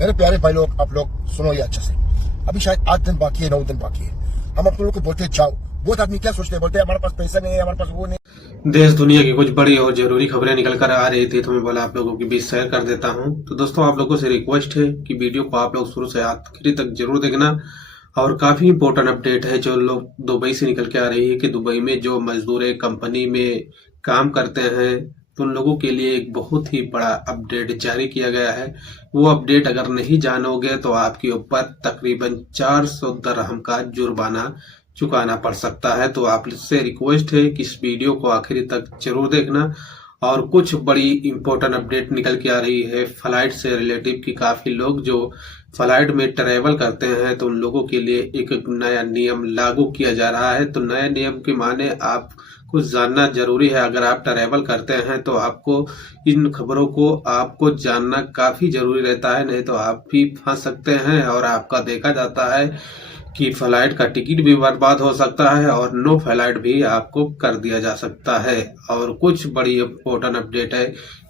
मेरे प्यारे भाई लोग, आप लोग सुनो ये अच्छे से। अभी शायद 8 दिन बाकी है, 9 दिन बाकी है। हम आप लोगों को बोलते जाओ, बहुत आदमी क्या सोचते हैं, बोलते हैं हमारे पास पैसा नहीं है, हमारे पास वो नहीं। देश दुनिया की कुछ बड़ी और जरूरी खबरें निकल कर आ रही थी, तो मैं बोला आप लोगों के बीच शेयर कर देता हूं। तो दोस्तों, आप लोगों से रिक्वेस्ट है कि वीडियो को आप लोग शुरू से आखिरी तक जरूर देखना। और काफी इंपॉर्टेंट अपडेट है जो लोग दुबई से निकल के आ रही है कि दुबई में जो मजदूर कंपनी में काम करते हैं, तो उन लोगों के लिए एक बहुत ही बड़ा अपडेट जारी किया गया है। वो अपडेट अगर नहीं जानोगे तो आपके ऊपर तकरीबन 400 दरहम का जुर्माना चुकाना पड़ सकता है। तो आपसे रिक्वेस्ट है कि इस वीडियो को आखिरी तक जरूर देखना। और कुछ बड़ी इंपॉर्टेंट अपडेट निकल के आ रही है फ्लाइट से रिलेटिव की काफी लोग जो फ्लाइट में ट्रेवल करते हैं, तो उन लोगों के लिए एक नया नियम लागू किया जा रहा है। तो नए नियम के माने आप कुछ जानना जरूरी है। अगर आप ट्रैवल करते हैं तो आपको इन खबरों को आपको जानना काफी जरूरी रहता है, नहीं तो आप भी फंस सकते हैं। और आपका देखा जाता है कि फ्लाइट का टिकट भी बर्बाद हो सकता है और नो फ्लाइट भी आपको कर दिया जा सकता है। और कुछ बड़ी इम्पोर्टेंट अपडेट है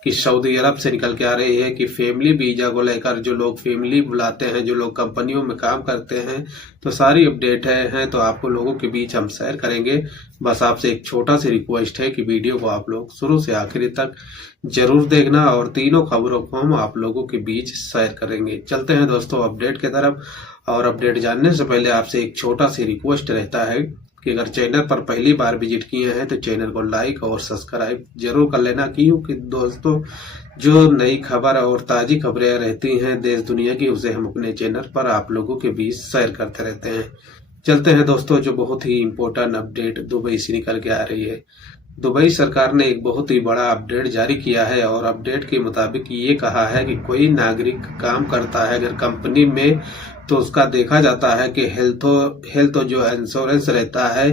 कि सऊदी अरब से निकल के आ रही है कि फैमिली वीजा को लेकर जो लोग फैमिली बुलाते हैं, जो लोग कंपनियों में काम करते हैं, तो सारी अपडेट है तो आपको लोगों के बीच हम शेयर करेंगे। बस आपसे एक छोटा सी रिक्वेस्ट है कि वीडियो को आप लोग शुरू से आखिरी तक जरूर देखना और तीनों खबरों को हम आप लोगों के बीच शेयर करेंगे। चलते हैं दोस्तों अपडेट की तरफ। और अपडेट जानने से पहले आपसे एक छोटा सी रिक्वेस्ट रहता है कि अगर चैनल पर पहली बार विजिट किए हैं तो चैनल को लाइक और सब्सक्राइब जरूर कर लेना, क्योंकि दोस्तों जो नई खबर और ताजी खबरें रहती हैं देश दुनिया की, उसे हम अपने चैनल पर आप लोगों के बीच शेयर करते रहते हैं। चलते हैं दोस्तों, जो बहुत ही इम्पोर्टेंट अपडेट दुबई से निकल के आ रही है। दुबई सरकार ने एक बहुत ही बड़ा अपडेट जारी किया है और अपडेट के मुताबिक ये कहा है कि कोई नागरिक काम करता है अगर कंपनी में, तो उसका देखा जाता है कि हेल्थ जो इंश्योरेंस रहता है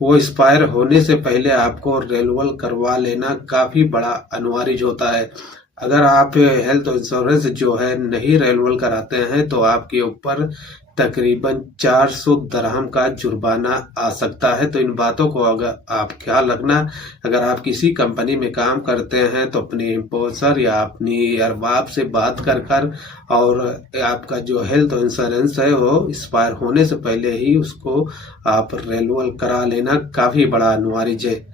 वो एक्सपायर होने से पहले आपको रिन्यूअल करवा लेना काफी बड़ा अनिवार्य होता है। अगर आप हेल्थ इंश्योरेंस जो है नहीं रिन्यूअल कराते हैं तो आपके ऊपर तकरीबन 400 दरहम का जुर्माना आ सकता है। तो इन बातों को अगर आप ख्याल रखना। अगर आप किसी कंपनी में काम करते हैं तो अपने एम्प्लॉयर या अपनी अरबाब से बात कर और आपका जो हेल्थ इंश्योरेंस है वो एक्सपायर होने से पहले ही उसको आप रिन्यूअल करा लेना काफी बड़ा अनिवार्य है।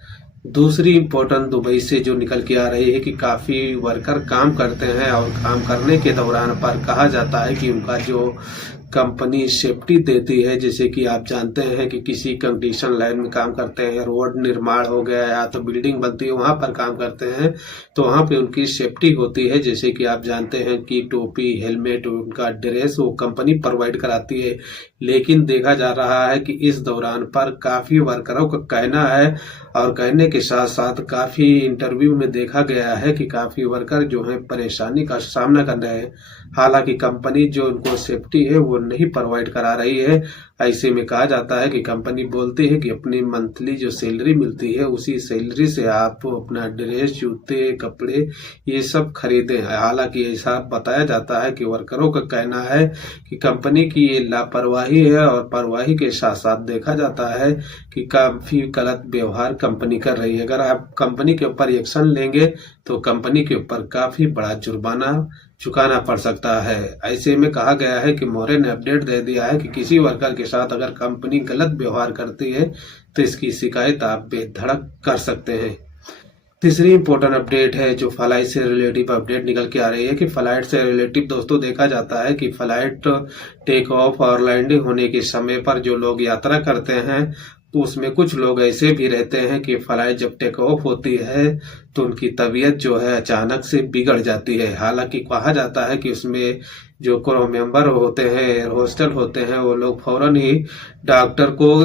दूसरी इम्पोर्टेंट दुबई से जो निकल के आ रही है कि काफी वर्कर काम करते हैं और काम करने के दौरान पर कहा जाता है कि उनका जो कंपनी सेफ्टी देती है, जैसे कि आप जानते हैं कि किसी कंस्ट्रक्शन लाइन में काम करते हैं, रोड निर्माण हो गया या तो बिल्डिंग बनती है वहां पर काम करते हैं, तो वहां पे उनकी सेफ्टी होती है। जैसे कि आप जानते हैं कि टोपी, हेलमेट, उनका ड्रेस वो कंपनी प्रोवाइड कराती है। लेकिन देखा जा रहा है कि इस दौरान पर काफी वर्करों का कहना है और कहने के साथ साथ काफी इंटरव्यू में देखा गया है कि काफी वर्कर जो है परेशानी का सामना कर रहे हैं। हालांकि कंपनी जो उनको सेफ्टी है वो नहीं प्रोवाइड करा रही है। ऐसे में कहा जाता है कि कंपनी बोलती है कि अपनी मंथली जो सैलरी मिलती है उसी सैलरी से आप अपना ड्रेस, जूते, कपड़े ये सब खरीदें। हालांकि ऐसा बताया जाता है कि वर्करों का कहना है कि कंपनी की ये लापरवाही है और परवाही के साथ साथ देखा जाता है कि काफी गलत व्यवहार कंपनी कर रही है। अगर आप कंपनी के ऊपर एक्शन लेंगे तो कंपनी के ऊपर काफी बड़ा जुर्माना चुकाना पड़ सकता है। ऐसे में कहा गया है कि मौर्य ने अपडेट दे दिया है कि किसी वर्कर के साथ अगर कंपनी गलत व्यवहार करती है तो इसकी शिकायत आप बेधड़क कर सकते हैं। तीसरी इंपॉर्टेंट अपडेट है जो फ्लाइट से रिलेटिव अपडेट निकल के आ रही है कि फ्लाइट से रिलेटिव दोस्तों देखा जाता है कि फ्लाइट टेक ऑफ और लैंडिंग होने के समय पर जो लोग यात्रा करते हैं तो उसमें कुछ लोग ऐसे भी रहते हैं कि फ्लाइट जब टेक ऑफ होती है तो उनकी तबीयत जो है अचानक से बिगड़ जाती है। हालांकि कहा जाता है कि उसमें जो क्रू मेंबर होते हैं, एयर होस्टल होते हैं, वो लोग फौरन ही डॉक्टर को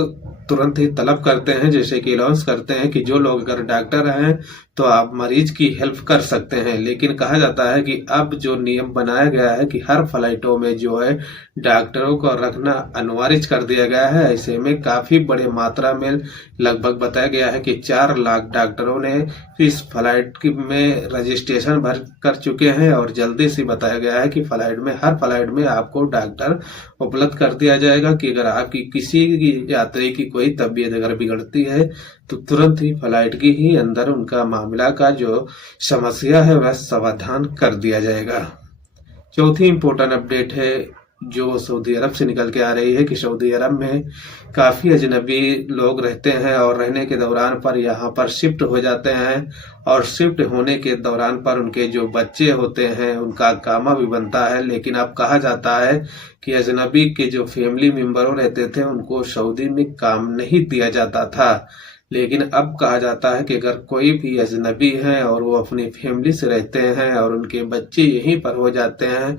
तुरंत ही तलब करते हैं, जैसे कि अनाउंस करते हैं कि जो लोग अगर डॉक्टर हैं तो आप मरीज की हेल्प कर सकते हैं। लेकिन कहा जाता है कि अब जो नियम बनाया गया है कि हर फ्लाइटों में जो है डॉक्टरों को रखना अनिवार्य कर दिया गया है। ऐसे में काफी बड़े मात्रा में लगभग बताया गया है कि 4 लाख डॉक्टरों ने इस फ्लाइट में रजिस्ट्रेशन भर कर चुके हैं और जल्दी से बताया गया है कि हर फ्लाइट में आपको डॉक्टर उपलब्ध कर दिया जाएगा कि अगर आपकी किसी यात्री की कोई तबीयत अगर बिगड़ती है तो तुरंत ही फ्लाइट के ही अंदर उनका मामला का जो समस्या है वह समाधान कर दिया जाएगा। चौथी इम्पोर्टेंट अपडेट है जो सऊदी अरब से निकल के आ रही है कि सऊदी अरब में काफ़ी अजनबी लोग रहते हैं और रहने के दौरान पर यहाँ पर शिफ्ट हो जाते हैं और शिफ्ट होने के दौरान पर उनके जो बच्चे होते हैं उनका कामा भी बनता है। लेकिन अब कहा जाता है कि अजनबी के जो फैमिली मेंबरों रहते थे उनको सऊदी में काम नहीं दिया जाता था। लेकिन अब कहा जाता है कि अगर कोई भी अजनबी है और वो अपनी फैमिली से रहते हैं और उनके बच्चे यहीं पर हो जाते हैं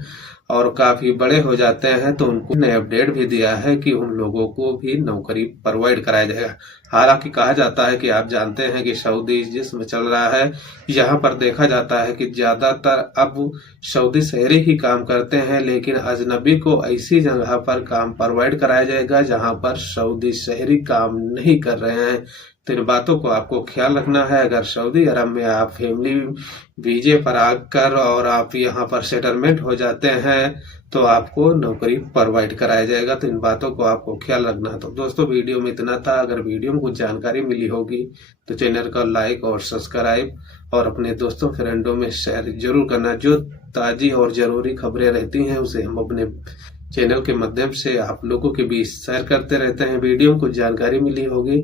और काफ़ी बड़े हो जाते हैं तो उनको नए अपडेट भी दिया है कि उन लोगों को भी नौकरी प्रोवाइड कराया जाएगा। हालांकि कहा जाता है कि आप जानते हैं कि सऊदी जिसमें चल रहा है यहाँ पर देखा जाता है कि ज़्यादातर अब सऊदी शहरी ही काम करते हैं, लेकिन अजनबी को ऐसी जगह पर काम प्रोवाइड कराया जाएगा जहाँ पर सऊदी शहरी काम नहीं कर रहे हैं। तो इन बातों को आपको ख्याल रखना है। अगर सऊदी अरब में आप फैमिली वीजे पर आकर और आप यहाँ पर सेटलमेंट हो जाते हैं तो आपको नौकरी प्रोवाइड कराया जाएगा। तो इन बातों को आपको ख्याल रखना है। तो दोस्तों वीडियो में इतना था। अगर वीडियो में कुछ जानकारी मिली होगी तो चैनल को लाइक और सब्सक्राइब और अपने दोस्तों फ्रेंडों में शेयर जरूर करना। जो ताज़ी और ज़रूरी खबरें रहती हैं उसे हम अपने चैनल के माध्यम से आप लोगों के बीच शेयर करते रहते हैं। वीडियो में कुछ जानकारी मिली होगी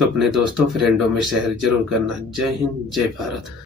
तो अपने दोस्तों फ्रेंडों में शेयर जरूर करना। जय हिंद, जय भारत।